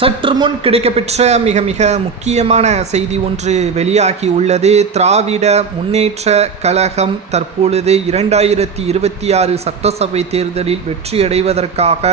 சற்று முன் கிடைக்கப்பெற்ற மிக மிக முக்கியமான செய்தி ஒன்று வெளியாகி உள்ளது. திராவிட முன்னேற்ற கழகம் தற்பொழுது 2026 சட்டசபை தேர்தலில் வெற்றியடைவதற்காக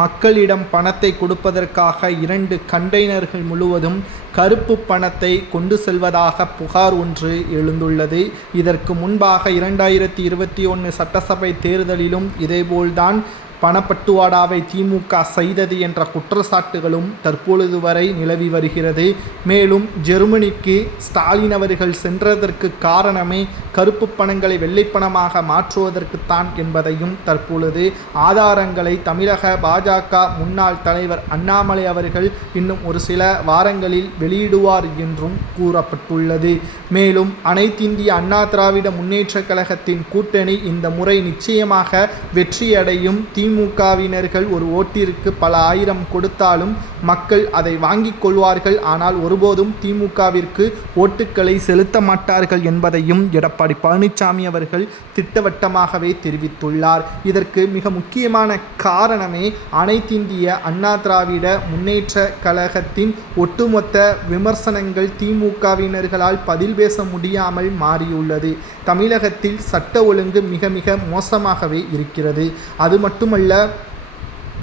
மக்களிடம் பணத்தை கொடுப்பதற்காக 2 கண்டெய்னர்கள் முழுவதும் கருப்பு பணத்தை கொண்டு செல்வதாக புகார் ஒன்று எழுந்துள்ளது. இதற்கு முன்பாக 2021 சட்டசபை தேர்தலிலும் இதேபோல்தான் பணப்பட்டுவாடாவை திமுக செய்தது என்ற குற்றச்சாட்டுகளும் தற்பொழுது வரை நிலவி வருகிறது. மேலும் ஜெர்மனிக்கு ஸ்டாலின் அவர்கள் சென்றதற்கு காரணமே கருப்பு பணங்களை வெள்ளைப்பணமாக மாற்றுவதற்குத்தான் என்பதையும் தற்பொழுது ஆதாரங்களை தமிழக பாஜக முன்னாள் தலைவர் அண்ணாமலை அவர்கள் இன்னும் ஒரு சில வாரங்களில் வெளியிடுவார் என்றும் கூறப்பட்டுள்ளது. மேலும் அனைத்திந்திய அண்ணா திராவிட முன்னேற்ற கழகத்தின் கூட்டணி இந்த முறை நிச்சயமாக வெற்றியடையும். திமுகவினர்கள் ஒரு ஓட்டிற்கு பல ஆயிரம் கொடுத்தாலும் மக்கள் அதை வாங்கிக் கொள்வார்கள். ஆனால் ஒருபோதும் திமுகவிற்கு ஓட்டுக்களை செலுத்த மாட்டார்கள் என்பதையும் எடப்பாடி பழனிசாமி அவர்கள் திட்டவட்டமாகவே தெரிவித்துள்ளார். இதற்கு மிக முக்கியமான காரணமே அனைத்திந்திய அண்ணா திராவிட முன்னேற்ற கழகத்தின் ஒட்டுமொத்த விமர்சனங்கள் திமுகவினர்களால் பதில் பேச முடியாமல் மாறியுள்ளது. தமிழகத்தில் சட்ட ஒழுங்கு மிக மிக மோசமாகவே இருக்கிறது. அது மட்டுமல்ல,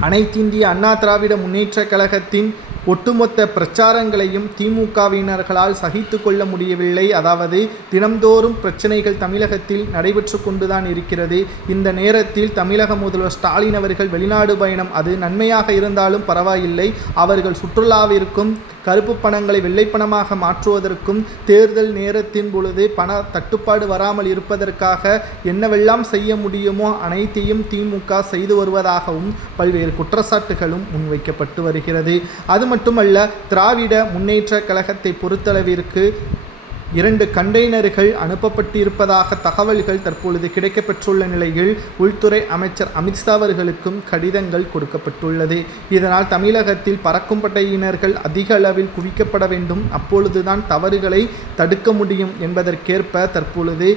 அனைத்திந்திய அண்ணா திராவிட முன்னேற்ற கழகத்தின் ஒட்டுமொத்த பிரச்சாரங்களையும் திமுகவினர்களால் சகித்து கொள்ள முடியவில்லை. அதாவது தினம்தோறும் பிரச்சனைகள் தமிழகத்தில் நடைபெற்று கொண்டுதான் இருக்கிறது. இந்த நேரத்தில் தமிழக முதல்வர் ஸ்டாலின் அவர்கள் வெளிநாடு பயணம், அது நன்மையாக இருந்தாலும் பரவாயில்லை, அவர்கள் சுற்றுலாவிற்கும் கருப்பு பணங்களை வெள்ளைப்பணமாக மாற்றுவதற்கும் தேர்தல் நேரத்தின் பொழுது பண தட்டுப்பாடு வராமல் இருப்பதற்காக என்னவெல்லாம் செய்ய முடியுமோ அனைத்தையும் திமுக செய்து வருவதாகவும் பல்வேறு குற்றச்சாட்டுகளும் முன்வைக்கப்பட்டு வருகிறது. அது மட்டுமல்ல, திராவிட முன்னேற்ற கழகத்தை பொறுத்தளவிற்கு 2 கண்டெய்னர்கள் அனுப்பப்பட்டிருப்பதாக தகவல்கள் தற்பொழுது கிடைக்கப்பெற்றுள்ள நிலையில் உள்துறை அமைச்சர் அமித்ஷா அவர்களுக்கும் கடிதங்கள் கொடுக்கப்பட்டுள்ளது. இதனால் தமிழகத்தில் பறக்கும் படையினர்கள் அதிக அளவில் குவிக்கப்பட வேண்டும், அப்பொழுதுதான் தவறுகளை தடுக்க முடியும் என்பதற்கேற்ப தற்பொழுது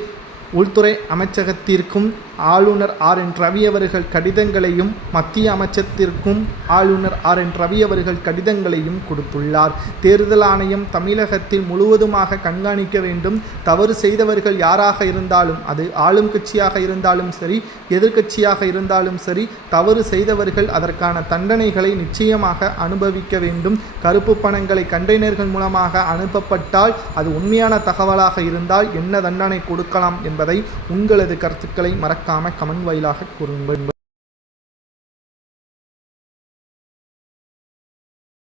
உள்துறை அமைச்சகத்திற்கும் ஆளுநர் RN ரவி அவர்கள் கடிதங்களையும் மத்திய அமைச்சகத்திற்கும் ஆளுநர் RN ரவி அவர்கள் கடிதங்களையும் கொடுத்துள்ளார். தேர்தல் ஆணையம் தமிழகத்தில் முழுவதுமாக கண்காணிக்க வேண்டும். தவறு செய்தவர்கள் யாராக இருந்தாலும், அது ஆளும் கட்சியாக இருந்தாலும் சரி, எதிர்கட்சியாக இருந்தாலும் சரி, தவறு செய்தவர்கள் அதற்கான தண்டனைகளை நிச்சயமாக அனுபவிக்க வேண்டும். கருப்பு பணங்களை கண்டெய்னர்கள் மூலமாக அனுப்பப்பட்டால் அது உண்மையான தகவலாக இருந்தால் என்ன தண்டனை கொடுக்கலாம் என்பதை உங்களது கருத்துக்களை மறக்காம கமெண்ட் வாயிலாக கூறுங்கள்.